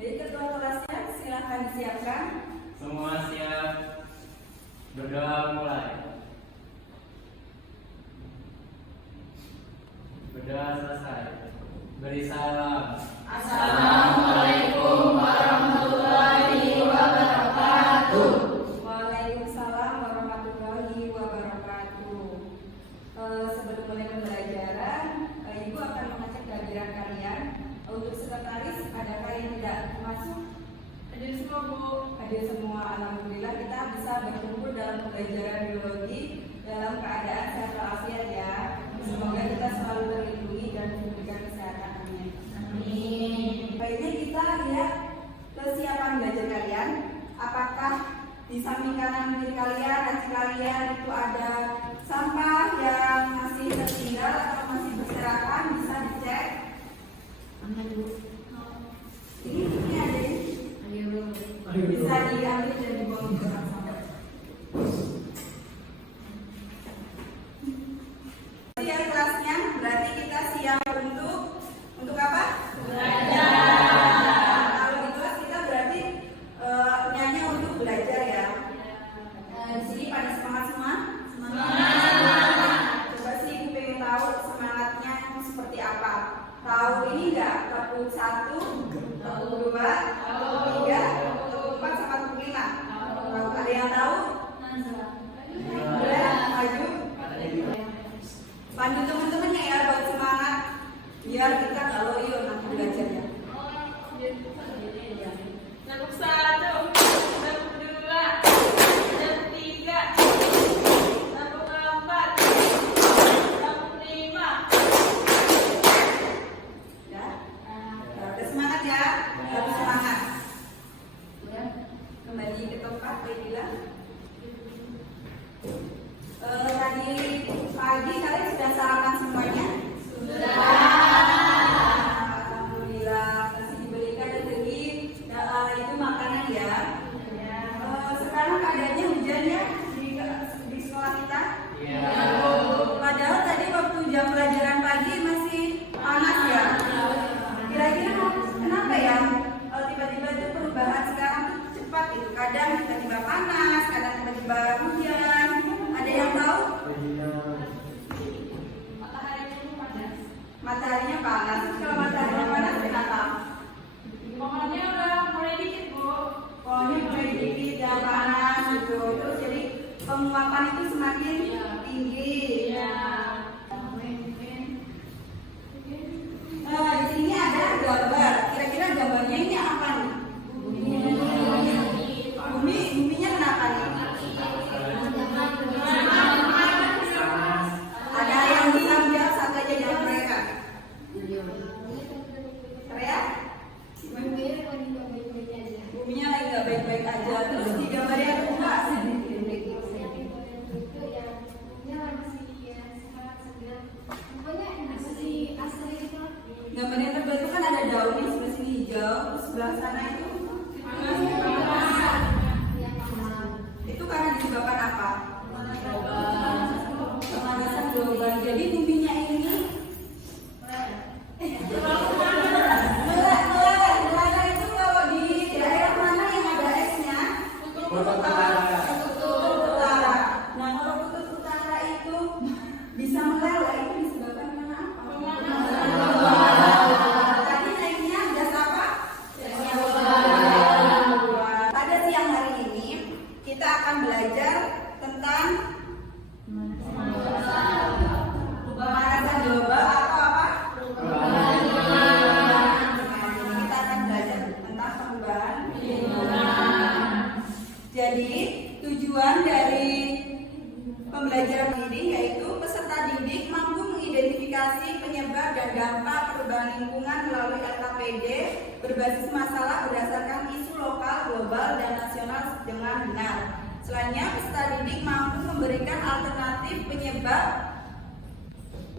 Jadi ketua kelasnya silakan disiapkan. Semua siap. Berdoa mulai. Berdoa selesai. Beri salam. Assalamualaikum warahmatullahi wabarakatuh. Waalaikumsalam warahmatullahi wabarakatuh. Sebelum mulai pembelajaran, Ibu akan mengecek kehadiran kalian. Untuk sekretaris, adakah yang tidak masuk? Hadir semua, Bu. Hadir semua. Alhamdulillah kita bisa berkumpul dalam pembelajaran biologi dalam keadaan sehat walafiat ya. Semoga kita selalu terlindungi dan diberikan kesehatan. Amin. Amin. Baiknya kita lihat kesiapan belajar kalian. Apakah di samping kanan kiri kalian, laci kalian itu ada sampah yang masih tertinggal atau masih berserakan? Bisa dicek. Ini ada ini. Bisa diambil dan dibuang ke tempat sampah. Siap kelasnya, berarti kita siap untuk apa? Belajar. Kalau di kelas kita berarti hanya untuk belajar ya. Di sini pada semangat semua? Semangat. Coba sih Ibu pengen tahu semangatnya seperti apa. Tahu ini enggak? Tepuk 1, tepuk 2, tepuk 3, tepuk 4 sampai tepuk 5. Tahu? Ada yang tahu? Boleh maju. Bantu teman-temannya ya buat semangat biar kita nggak loyo nanti belajarnya. Tepuk 1, tepuk 2, tepuk 3, tepuk 4, tepuk 5. Ya, harus semangat ya, harus semangat. Kembali ke tempat, bilang. Tadi pagi kalian sudah sarapan semuanya? Sudah. Alhamdulillah masih diberikan rezeki. Itu makanan ya. Sekarang keadaannya hujan ya di sekolah kita. Iya. Padahal tadi waktu jam pelajaran pagi masih panas ya. Kira-kira kenapa ya? Tiba-tiba itu perubahan sekarang tuh cepat gitu. Kadang tiba-tiba panas, kadang tiba-tiba hujan. Ada yang tahu? Mataharinya panas. Kalau mataharinya panas kenapa? Pohonnya udah mulai dikit, Bu. Pohonnya mulai dikit ya panas gitu. Terus jadi penguapan itu semakin tinggi. Iya. Di sini ada gambar. Kira-kira gambarnya ini apa nih? Buminya kenapa nih? Ada yang bisa menjawab satu aja jawab mereka. Korea? Buminya lagi nggak baik-baik aja. Terus di gambar yang kedua gambar yang kedua itu kan ada daunnya sebelah sini hijau, terus sebelah sana itu itu karena disebabkan apa? Pemanasan global. Jadi buminya ini meleleh itu kalau di daerah mana yang ada esnya? Kutub utara. Nah kalau kutub utara itu bisa meleleh itu disebabkan karena apa? Tadi naiknya gas apa? Pada siang hari ini kita akan belajar tentang pemanasan global atau apa? Kita akan belajar tentang perubahan lingkungan. Jadi tujuan dari pembelajaran ini yaitu peserta didik mampu mengidentifikasi penyebab dan dampak perubahan lingkungan melalui LKPD berbasis masalah berdasarkan isu lokal, global, dan nasional dengan benar. Selanjutnya, peserta didik mampu memberikan alternatif penyebab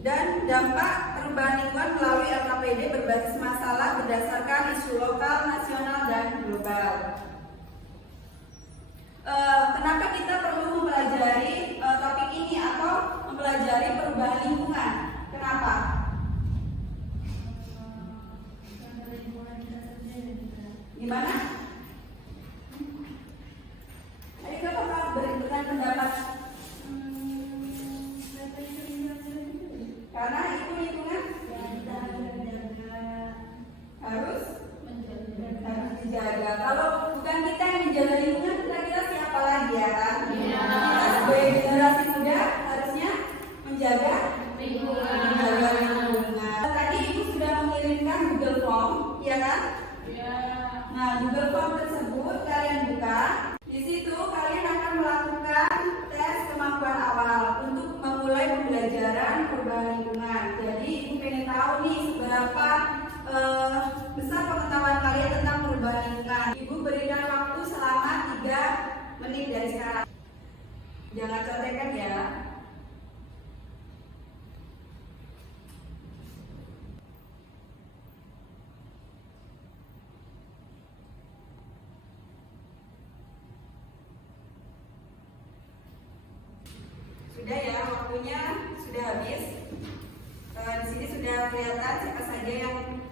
dan dampak perubahan lingkungan melalui LKPD berbasis masalah berdasarkan isu lokal, nasional, dan global. Kenapa kita perlu mempelajari topik ini atau mempelajari perubahan lingkungan? Kenapa? Karena itu lingkungan harus dijaga. Kalau bukan kita yang menjaga lingkungan, kira-kira siapa lagi ya kan? Kita sebagai generasi muda harusnya menjaga lingkungan. Tadi ibu sudah mengirimkan Google Form, ya kan? Nah, Google Form tersebut kalian buka. Di situ kalian akan melakukan tes kemampuan awal untuk memulai pembelajaran perubahan lingkungan. Jadi ibu pengen tahu nih seberapa besar pengetahuan kalian tentang perubahan lingkungan. Ibu berikan waktu selama 3 menit dari sekarang. Jangan contekan ya. Sudah ya, waktunya sudah habis. Di sini sudah kelihatan siapa saja yang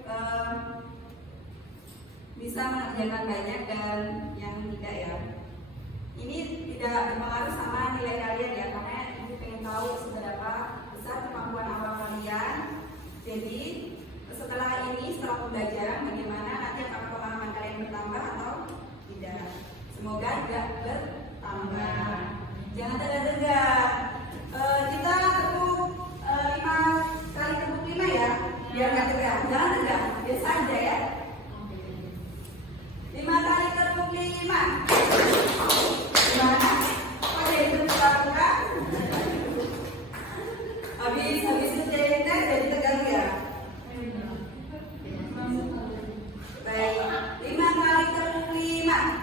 bisa mengerjakan banyak dan yang tidak ya. Ini tidak berpengaruh sama nilai kalian ya, karena ibu pengen tahu seberapa besar kemampuan awal kalian. Jadi setelah pembelajaran bagaimana nanti apakah pemahaman kalian bertambah atau tidak. Semoga tidak bertambah. Jangan tegak-tegak. Kita tepuk 5 kali tepuk 5 ya, biar nggak tegak. Jangan tegak, biasa aja ya. 5 kali tepuk 5. Gimana? Kok jadi terbuka-buka? Habis itu jadi tegang ya. Baik, 5 kali tepuk 5.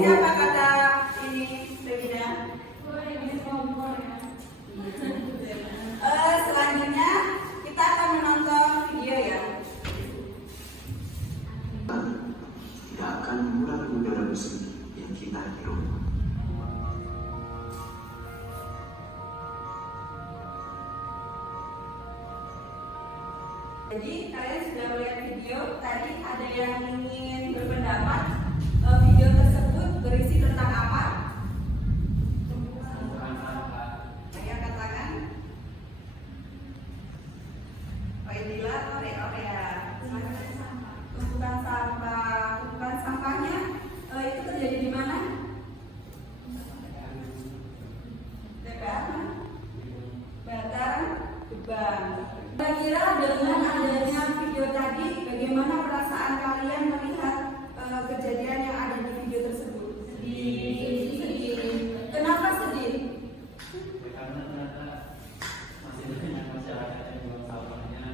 Siapa kata ini Revina? Selanjutnya kita akan menonton video ya. Tidak akan mengurangi udara bersih yang kita hirup. Jadi kalian sudah melihat video. Tadi ada yang ingin berpendapat. Video tersebut berisi tentang apa? Saya katakan Waidila Korea. Tumpukan sampah. Tumpukan sampahnya itu terjadi di mana? DPR Bantaran Gebang. Kira-kira dengan adanya video tadi, bagaimana perasaan kalian melihat kejadian yang ada di video tersebut? Sedih. Kenapa sedih? Karena ternyata masih banyak masyarakat yang buang sampahnya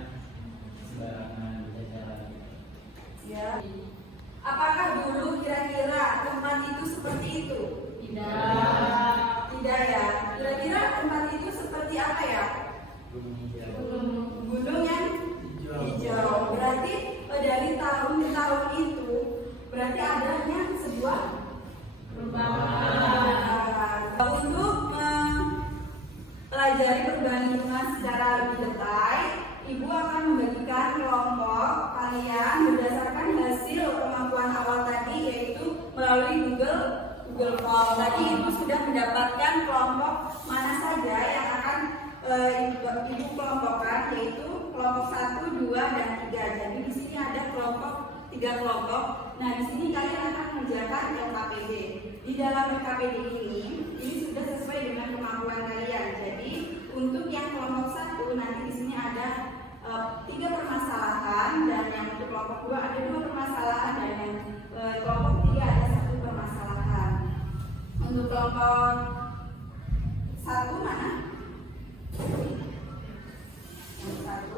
sembarangan di jalan. Ya. Apakah dulu kira-kira tempat itu seperti itu? Tidak ya. Kira-kira tempat itu seperti apa ya? Gunung yang hijau. Berarti dari tahun ke tahun itu berarti adanya sebuah perubahan. Untuk mempelajari perubahan lingkungan secara lebih detail, ibu akan membagikan kelompok kalian berdasarkan hasil kemampuan awal tadi, yaitu melalui Google Form. Tadi ibu sudah mendapatkan kelompok mana saja yang akan ibu kelompokkan, yaitu kelompok 1, 2, dan 3. Jadi di sini ada 3 kelompok. Nah, di sini kalian akan mengerjakan LKPD. Di dalam LKPD ini sudah sesuai dengan kemampuan kalian. Jadi untuk yang kelompok 1 nanti di sini ada 3 permasalahan, dan yang untuk kelompok 2 ada 2 permasalahan, dan yang kelompok 3 ada 1 permasalahan. Untuk kelompok 1 mana? Yang 1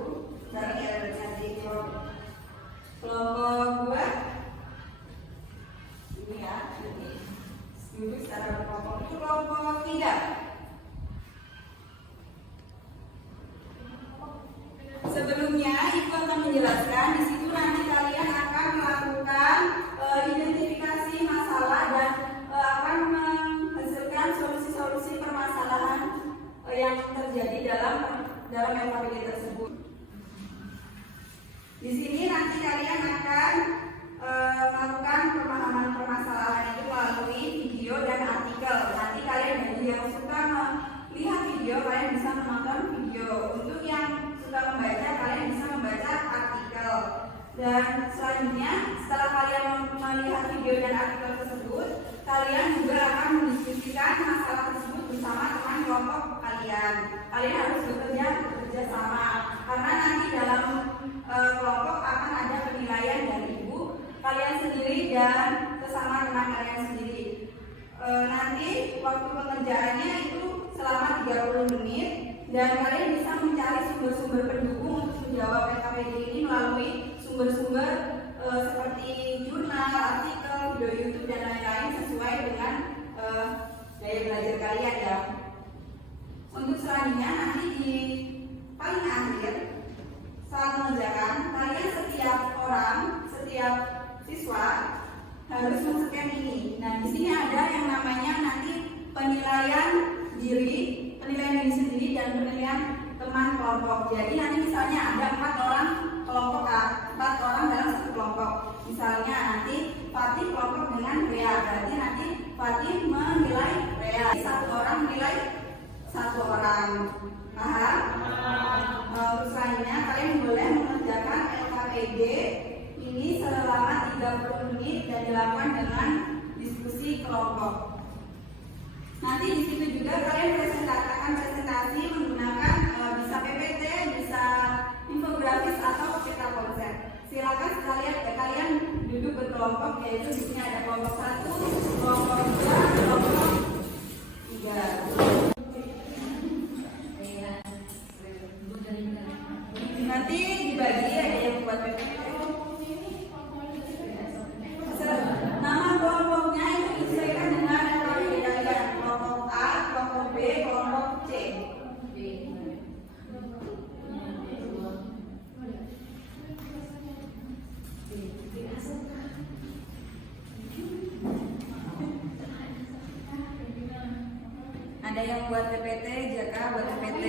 cari ya, berarti kelompok 2 ini ya, jadi dulu secara berkelompok. Itu kelompok 3. Sebelumnya ibu akan menjelaskan, di situ nanti kalian akan melakukan identifikasi masalah dan akan menghasilkan solusi-solusi permasalahan yang terjadi dalam dalam LKPD tersebut. Di sini nanti kalian akan melakukan pemahaman permasalahan itu melalui video dan artikel. Nanti kalian bagi yang suka melihat video, kalian bisa menonton video. Untuk yang suka membaca, kalian bisa membaca artikel. Dan selanjutnya, setelah kalian melihat video dan artikel tersebut, kalian juga akan mendiskusikan masalah tersebut bersama teman kelompok kalian. Kalian harus bekerja sama, karena nanti dalam kelompok akan ada penilaian dari ibu kalian sendiri dan bersama teman kalian sendiri. Nanti waktu pengerjaannya itu selama 30 menit dan kalian bisa mencari sumber-sumber pendukung untuk menjawab LKPD ini melalui sumber-sumber seperti jurnal, artikel, video YouTube dan lain-lain sesuai dengan gaya belajar kalian ya. Untuk selanjutnya nanti di paling akhir saat mengerjakan, kalian setiap siswa harus men-scan ini. Nah, di sini ada yang namanya nanti penilaian diri sendiri dan penilaian teman kelompok. Jadi nanti misalnya ada 4 orang kelompok A, 4 orang dalam satu kelompok. Misalnya nanti Fatih kelompok dengan Rea, berarti nanti Fatih menilai Rea. Satu orang menilai satu orang. Paham? Selanjutnya kalian boleh mengerjakan LKPD ini selama 30 menit dan dilakukan dengan diskusi kelompok. Nanti di situ juga kalian akan presentasi menggunakan bisa PPT, bisa infografis atau peta konsep. Silakan kalian duduk berkelompok, yaitu di sini ada kelompok 1, kelompok 2, kelompok 3. Nanti dibagi ada yang buat PPT. Nama kelompoknya itu disesuaikan dengan LKPD kalian. Kelompok A, kelompok B, kelompok C. Ada yang buat PPT, Jaka buat PPT.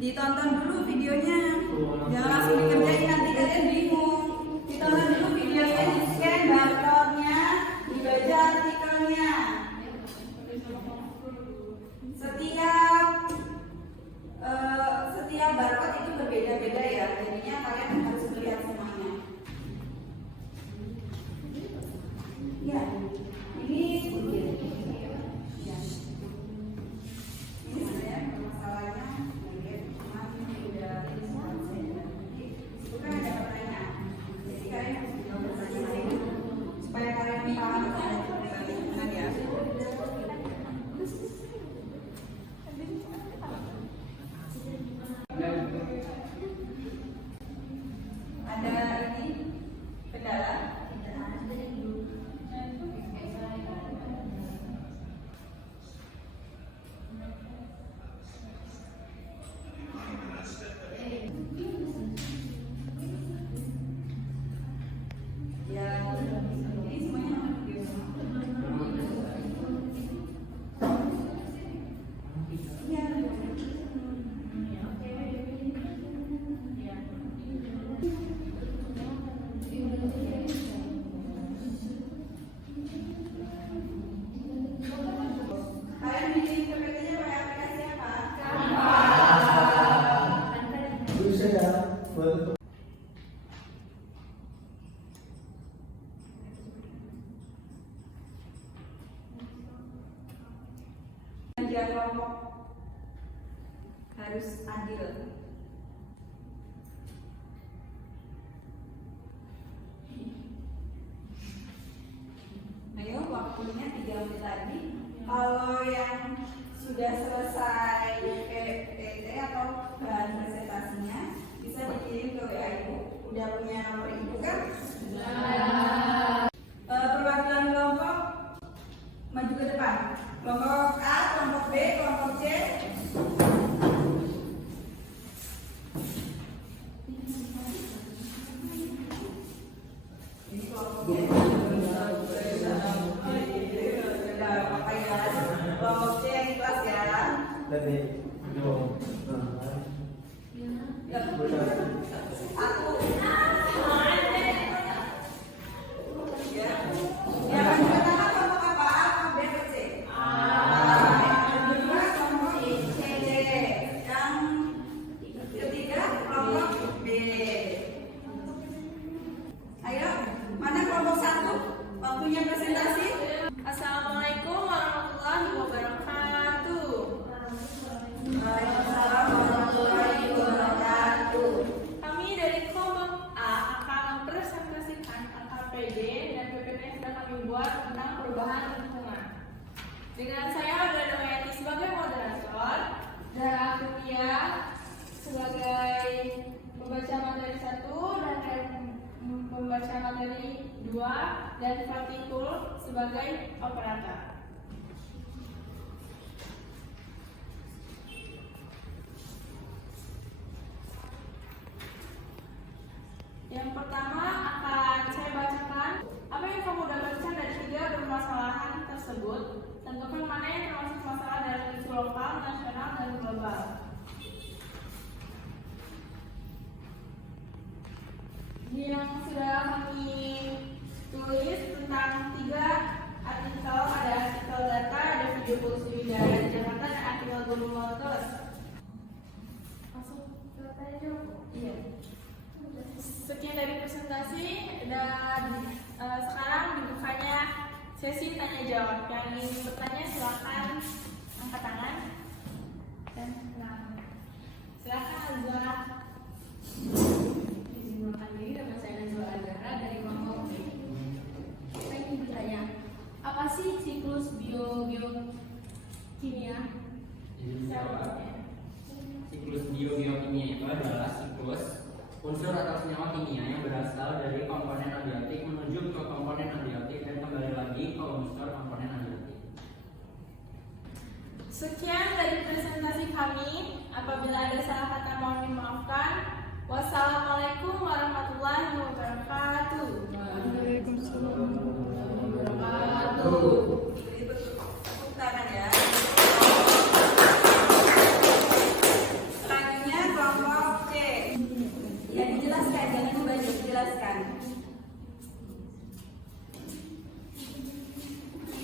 Ditonton dulu videonya, jangan langsung dikerjain nanti kalian bingung. Ditonton dulu videonya, di scan barcode-nya, dibaca artikelnya. Setiap barcode itu berbeda-beda ya, jadinya kalian harus melihat semuanya. Ya, ini sedikit. Ya. Ini ada permasalahannya. Bukan ada pertanyaan, jadi kalian harus menjawab pertanyaan supaya kalian paham dengan ya. Ada ini kendala. Kalian bikin PPT-nya pakai aplikasi apa? Bisa ya, buat Kerja kelompok harus adil. Ayo, waktunya 3 menit lagi. Kalau yang sudah selesai PPT atau bahan presentasinya bisa dikirim ke WA Ibu. Udah punya nomor Ibu kan? Perwakilan kelompok maju ke depan. Kelompok A, kelompok B, kelompok C. Ini kelompok B. Kelompok C yang kelas dari Aduh. Satu. Ya. Yang pertama kelompok apa? A, B, atau C? A. Yang kedua kelompok C, D. Yang ketiga kelompok B. Ayo, mana kelompok satu? Waktunya presentasi. Assalamualaikum warahmatullahi wabarakatuh. Waalaikumsalam warahmatullahi wabarakatuh. Kami dari kelompok A akan mempresentasikan AKPD dan PPT yang sudah kami buat tentang perubahan lingkungan. Dengan saya ada Noyati sebagai moderator dan Akunia sebagai pembaca materi 1 dan pembaca materi 2 dan Fatikul sebagai operator. Yang pertama akan saya bacakan apa yang kamu dapatkan dari 3 permasalahan tersebut. Tentukan mana yang termasuk masalah dari isu lokal, nasional, dan global. Yang sudah kami tulis tentang 3 artikel, ada artikel data, ada video polusi udara di Jakarta, dan artikel gunung meletus. Masuk ke tanya. Iya. Sekian dari presentasi dan sekarang dibukanya sesi tanya jawab. Yang ingin bertanya silakan angkat tangan dan silakan Azra. Perkenalkan diri, nama saya Nazwa Azhara dari kelompok B. Saya ingin bertanya, apa sih siklus biokimia? Siklus biogeokimia itu adalah siklus unsur atau senyawa kimia yang berasal dari komponen abiotik menuju ke komponen abiotik dan kembali lagi ke unsur komponen abiotik. Sekian dari presentasi kami. Apabila ada salah kata mohon dimaafkan. Wassalamualaikum warahmatullahi wabarakatuh. Waalaikumsalam. Beri tepuk tangan ya. Selanjutnya kelompok C. Ya dijelaskan, jangan dibaca, dijelaskan.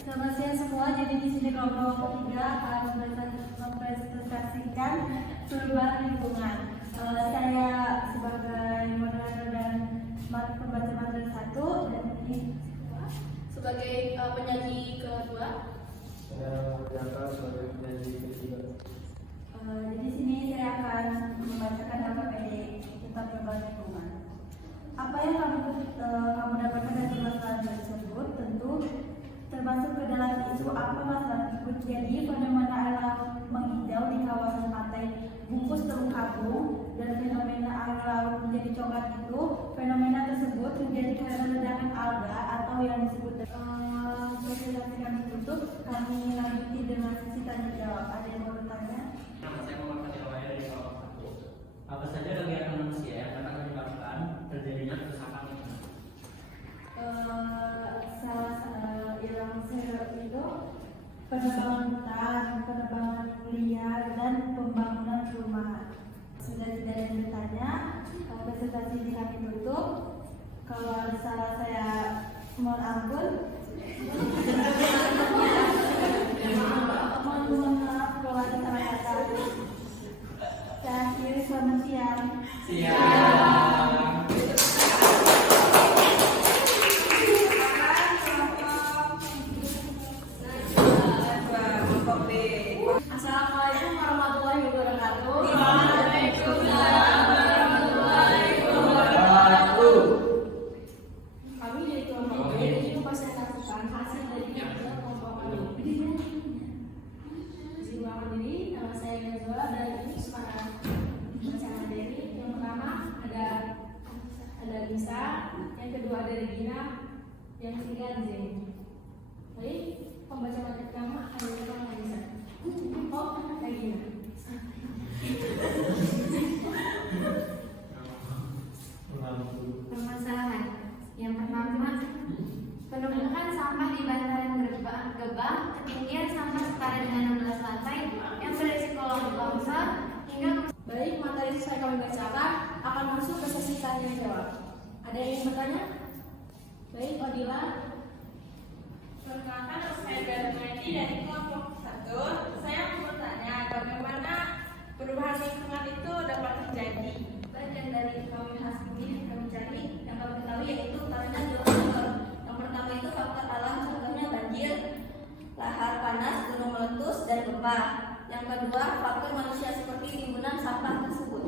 Selamat siang semua. Jadi di sini kelompok 3 akan mempresentasikan perubahan lingkungan. Saya sebagai moderator dan pembaca materi 1 dan ini Sebagai penyaji kedua. saya Jaka sebagai penyaji ketiga. di sini saya akan membacakan AKPD tentang perubahan lingkungan. Apa yang kamu dapatkan dari masalah tersebut tentu termasuk ke dalam isu apa masalah tersebut. Jadi fenomena air laut menghijau di kawasan pantai Bungkus Teluk Kabung dan fenomena air laut menjadi coklat itu, fenomena tersebut terjadi karena ledakan alga atau yang disebut presentasi kami tutup. Kami lanjuti dengan sesi tanya jawab. Ada yang mau bertanya? Nama saya Muhammad Fatih dari kelompok 1. Apa saja kegiatan manusia yang dapat menyebabkan terjadinya kerusakan lingkungan? Yang saya itu penebangan hutan, penebangan liar, dan pembangunan perumahan. Sudah tidak ada yang bertanya, presentasi ini kami tutup. Kalau ada salah saya mohon ampun. Mohon maaf kalau ada salah kata. Saya akhiri, selamat siang. Siap. Kelompok B. Assalamualaikum warahmatullahi wabarakatuh. Kami dari kelompok B ingin mempresentasikan hasil dari kelompok B. Perkenalkan diri, nama saya Nazwa dan ini sekarang baca materi. Yang pertama ada Lisa, yang kedua ada Regina, yang ketiga ada Zen. Baik, pembaca materi pertama adalah Lisa. Oh, Regina. Permasalahan yang pertama, penumpukan sampah di bantaran Gebang, ketinggian sampah setara dengan 16 lantai yang beresiko yang jawab. Ada yang ingin bertanya? Baik, Odila. Perkenalkan, nama saya Bermaidi dari kelompok 1. Saya mau bertanya, bagaimana perubahan lingkungan itu dapat terjadi? Bagian dari kami hasil ini yang kami cari, yang kami ketahui yaitu karena dua faktor. Yang pertama itu faktor alam, contohnya banjir, lahar panas, gunung meletus, dan gempa. Yang kedua faktor manusia seperti timbunan sampah tersebut.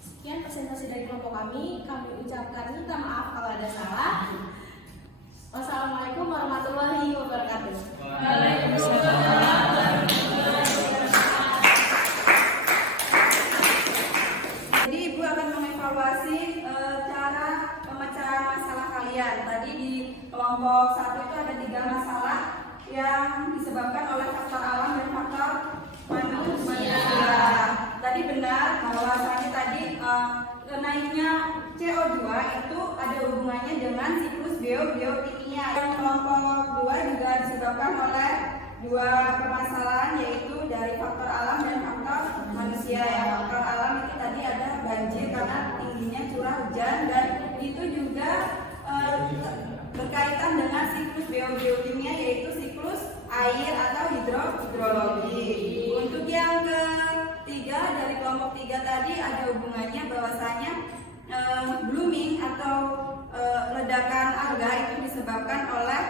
Sekian presentasi dari kelompok kami. Kami ucapkan minta maaf kalau ada salah. Wassalamualaikum warahmatullahi wabarakatuh. Jadi Ibu akan mengevaluasi cara pemecahan masalah kalian. Tadi di kelompok 1 itu ada 3 masalah yang disebabkan oleh faktor alam dan faktor manusia. Tadi benar bahwasanya tadi naiknya CO2 itu ada hubungannya dengan siklus biokimia. Yang kelompok 2 juga disebabkan oleh 2 permasalahan, yaitu dari faktor alam dan faktor manusia. Yang faktor alam itu tadi ada banjir karena tingginya curah hujan, dan itu juga berkaitan dengan siklus biokimia, yaitu siklus air atau hidrologi. Untuk yang ketiga dari kelompok 3 tadi ada hubungannya bahwasanya blooming atau ledakan alga itu disebabkan oleh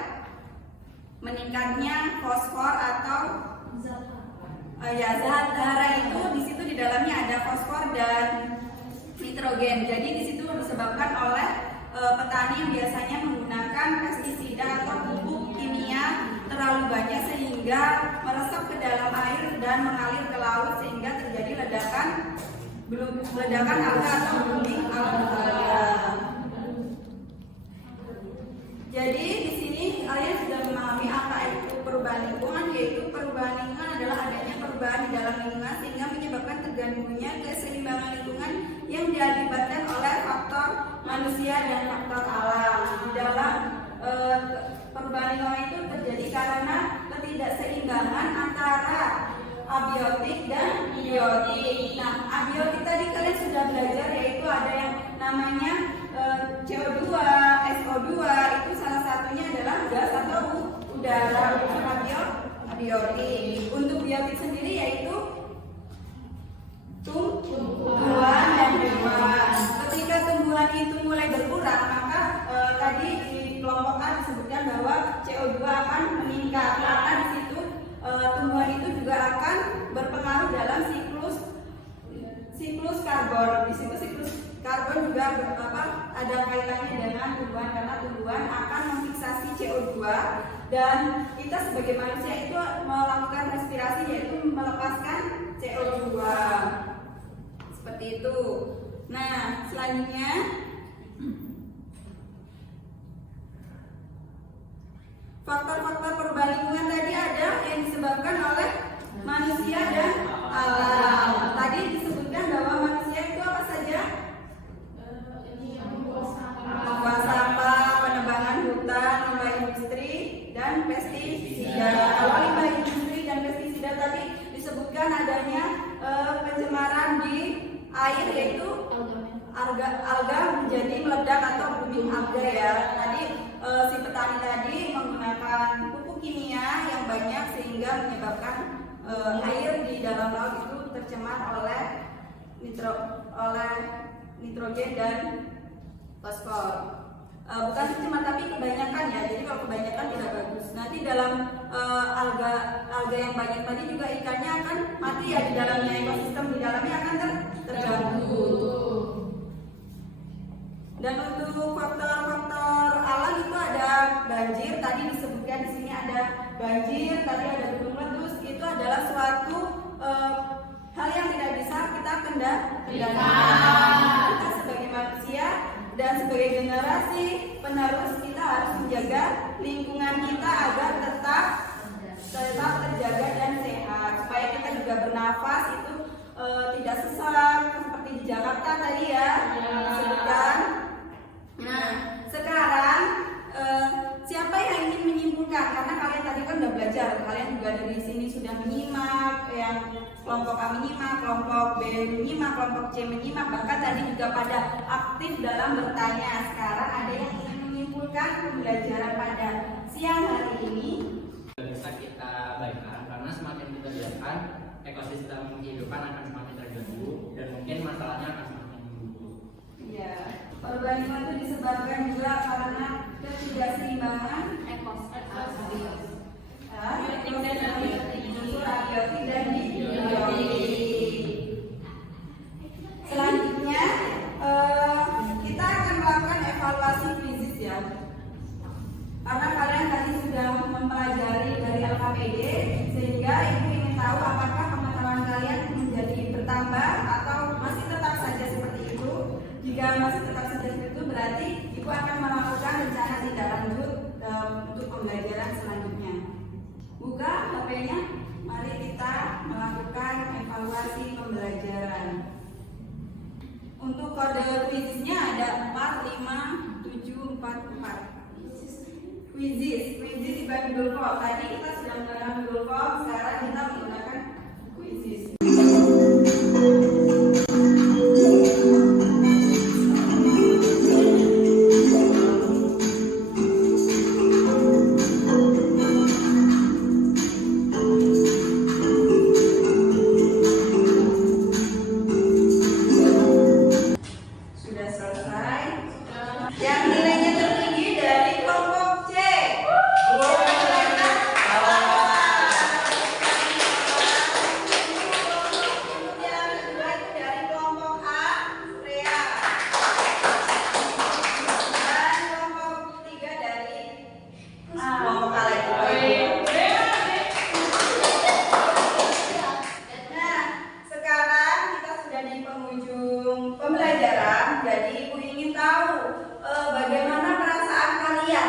meningkatnya fosfor atau zat hara. Itu di situ di dalamnya ada fosfor dan nitrogen. Jadi di situ disebabkan oleh petani yang biasanya menggunakan pestisida atau pupuk kimia terlalu banyak sehingga meresap ke dalam air dan mengalir ke laut sehingga terjadi ledakan alga atau blooming alga. Jadi di sini kalian sudah memahami apa itu perubahan lingkungan, yaitu perubahan lingkungan adalah adanya perubahan di dalam lingkungan sehingga menyebabkan terganggunya keseimbangan lingkungan yang diakibatkan oleh faktor manusia dan faktor alam. Di dalam perubahan lingkungan itu terjadi karena ketidakseimbangan antara abiotik dan biotik. Nah, abiotik tadi kalian sudah belajar, yaitu ada yang namanya CO2, SO2, itu salah satunya adalah gas atau udara. Abiotik. Untuk biotik sendiri yaitu tumbuhan dan hewan. Ketika tumbuhan itu mulai berkurang, maka tadi di kelompok A disebutkan bahwa CO2 akan meningkat karena di situ tumbuhan itu juga akan berpengaruh dalam siklus karbon. Di situ siklus karbon juga ada kaitannya dengan tumbuhan karena tumbuhan akan memfiksasi CO2 dan kita sebagai manusia itu melakukan respirasi, yaitu melepaskan CO2. Seperti itu. Nah, selanjutnya faktor-faktor perubahan lingkungan tadi ada yang disebabkan oleh manusia dan alam. Tadi disebutkan bahwa manusia itu apa saja? Membuang sampah, penebangan hutan, limbah industri, dan pestisida. Kalau limbah industri dan pestisida tadi disebutkan adanya pencemaran di air, yaitu alga menjadi meledak atau blooming alga ya. Tadi si petani tadi menggunakan pupuk kimia yang banyak sehingga menyebabkan air di dalam laut itu tercemar oleh nitrogen dan fosfor. Bukan tercemar tapi kebanyakan ya. Jadi kalau kebanyakan tidak bagus. Nanti dalam alga yang banyak tadi juga ikannya akan mati ya, di dalamnya ekosistem di dalamnya akan terganggu. Dan untuk faktor-faktor alam itu ada banjir, tadi disebutkan di sini ada banjir, tadi ada gunung meletus. Itu adalah suatu hal yang tidak bisa kita kendalikan. Kita sebagai manusia dan sebagai generasi penerus, kita harus menjaga lingkungan kita agar tetap terjaga dan sehat, supaya kita juga bernafas itu tidak sesak seperti di Jakarta tadi ya disebutkan. Nah, sekarang siapa yang ingin menyimpulkan? Karena kalian tadi kan udah belajar, kalian juga dari sini sudah menyimak ya. yang kelompok A menyimak, kelompok B menyimak, kelompok C menyimak, bahkan tadi juga pada aktif dalam bertanya. Sekarang ada yang ingin menyimpulkan pembelajaran pada siang hari ini. Bisa kita baikkan karena semakin kita biarkan ekosistem kehidupan akan semakin terganggu dan mungkin masalahnya akan semakin memburuk. Iya, perubahan lingkungan itu disebabkan juga karena ketidakseimbangan Abiotik dan biotik. Selanjutnya kita akan melakukan evaluasi krisis ya. Karena kalian tadi sudah mempelajari dari LKPD, sehingga ibu ingin tahu apakah pengetahuan kalian menjadi bertambah atau masih tetap saja seperti itu. Jika masih tetap saja seperti itu, berarti ibu akan melakukan rencana tindak lanjut untuk pembelajaran selanjutnya. Buka HP-nya, mari kita melakukan evaluasi pembelajaran. Untuk kode kuisnya ada 45744. Quizzes dibagi Google Form. Tadi kita sudah menggunakan Google Form, sekarang kita menggunakan quizzes. Sudah selesai. Yang nilainya tertinggi dari kelompok C. Kemudian kedua itu dari kelompok A, Rea. Dan kelompok tiga dari kelompok A lagi. Nah, sekarang kita sudah di penghujung pembelajaran. Jadi ibu ingin tahu bagaimana perasaan kalian.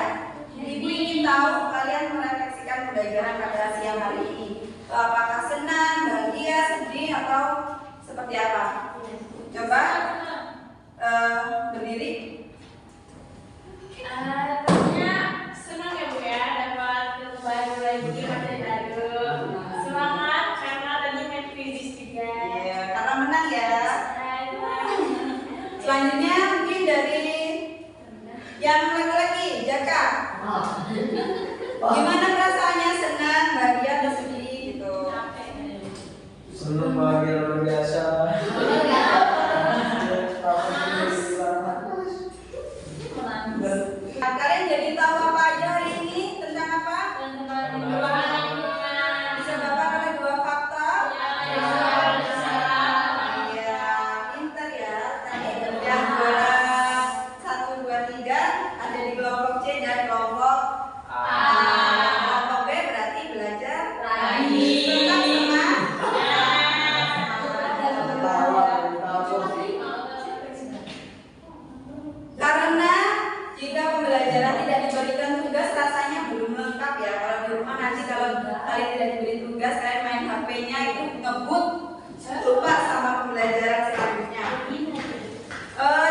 Ibu ingin tahu kalian merefleksikan pembelajaran pada siang hari ini. Apakah senang, bahagia, sedih, atau seperti apa? Coba berdiri. Tentunya senang ya Bu ya dapat mulai begini materi baru. Semangat karena tadi main quizzes juga. Iya, karena menang ya. Selanjutnya mungkin dari yang laki-laki, Jaka. Gimana perasaannya, senang, bahagia, atau sedih gitu? Senang, bahagia, luar biasa. Kalian jadi tahu apa aja hari ini tentang apa? Bisa Bapak ada 2 fakta? Iya, pintar ya. Tadi yang juara 1, 2, 3 ada di kelompok C dan kelompok A. Kelompok B berarti belajar lagi. Tetap semangat. Karena jika pembelajaran tidak diberikan tugas rasanya belum lengkap ya. Kalau di rumah nanti kalau kalian tidak diberi tugas, kalian main HP-nya itu ngebut, lupa sama pembelajaran selanjutnya.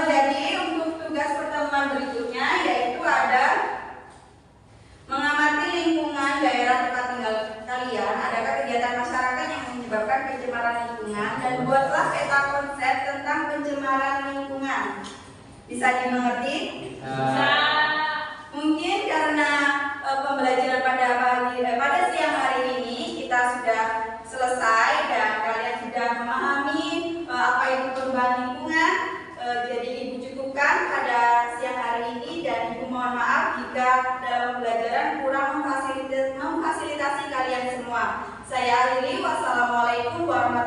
Jadi untuk tugas pertemuan berikutnya yaitu ada mengamati lingkungan daerah tempat tinggal kalian. Adakah kegiatan masyarakat yang menyebabkan pencemaran lingkungan, dan buatlah peta konsep tentang pencemaran lingkungan. Bisa dimengerti? Mungkin karena pembelajaran pada siang hari ini kita sudah selesai dan kalian sudah memahami apa itu perubahan lingkungan. Jadi ibu cukupkan pada siang hari ini, dan ibu mohon maaf jika dalam pembelajaran kurang memfasilitasi kalian semua. Saya akhiri, wassalamualaikum warahmatullahi wabarakatuh.